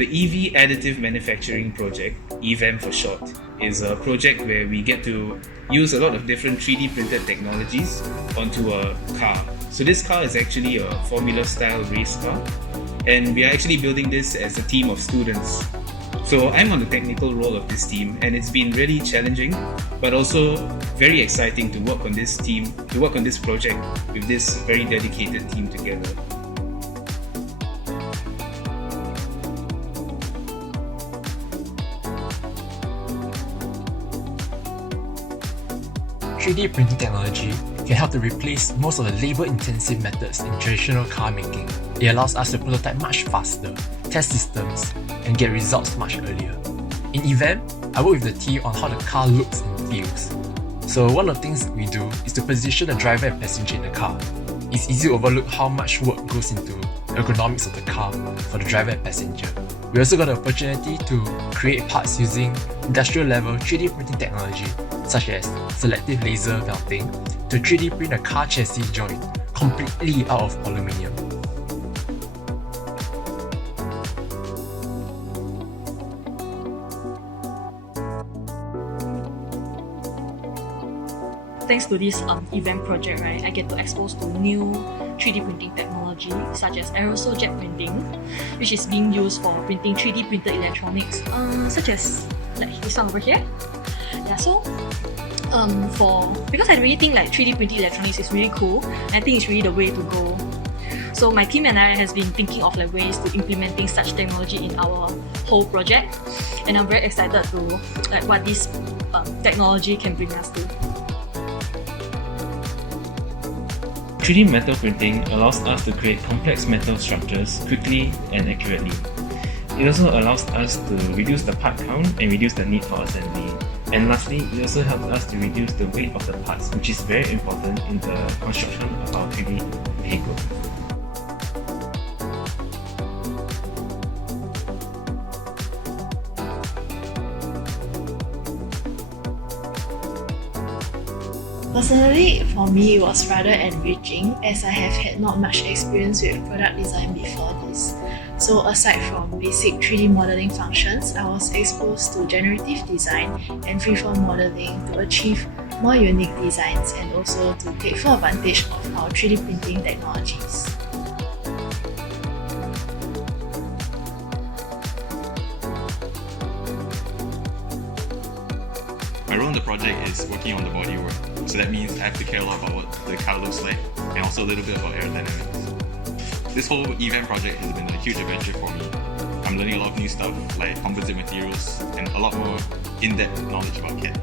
The EV Additive Manufacturing Project, EVAM for short, is a project where we get to use a lot of different 3D printed technologies onto a car. So this car is actually a Formula style race car, and we are actually building this as a team of students. So I'm on the technical role of this team, and it's been really challenging, but also very exciting to work on this project with this very dedicated team together. (3D printing technology can help to replace most of the labor-intensive methods in traditional car making. It allows us to prototype much faster, test systems, and get results much earlier. In EVAM, I work with the team on how the car looks and feels. So one of the things we do is to position the driver and passenger in the car. It's easy to overlook how much work goes into ergonomics of the car for the driver and passenger. We also got the opportunity to create parts using industrial-level 3D printing technology, such as selective laser melting, to 3D print a car chassis joint completely out of aluminium. Thanks to this event project, right, I get to expose to new 3D printing technology such as aerosol jet printing, which is being used for printing 3D printed electronics, such as like this one over here. Yeah, so because I really think like 3D printing electronics is really cool, and I think it's really the way to go. So my team and I has been thinking of like ways to implementing such technology in our whole project, and I'm very excited to like what this technology can bring us to. 3D metal printing allows us to create complex metal structures quickly and accurately. It also allows us to reduce the part count and reduce the need for assembly. And lastly, it also helps us to reduce the weight of the parts, which is very important in the construction of our 3D vehicle. Personally, for me, it was rather enriching as I have had not much experience with product design before this. So aside from basic 3D modeling functions, I was exposed to generative design and freeform modeling to achieve more unique designs and also to take full advantage of our 3D printing technologies. My role in the project is working on the bodywork, so that means I have to care a lot about what the car looks like and also a little bit about aerodynamics. This whole event project has been a huge adventure for me. I'm learning a lot of new stuff like composite materials and a lot more in-depth knowledge about CAD.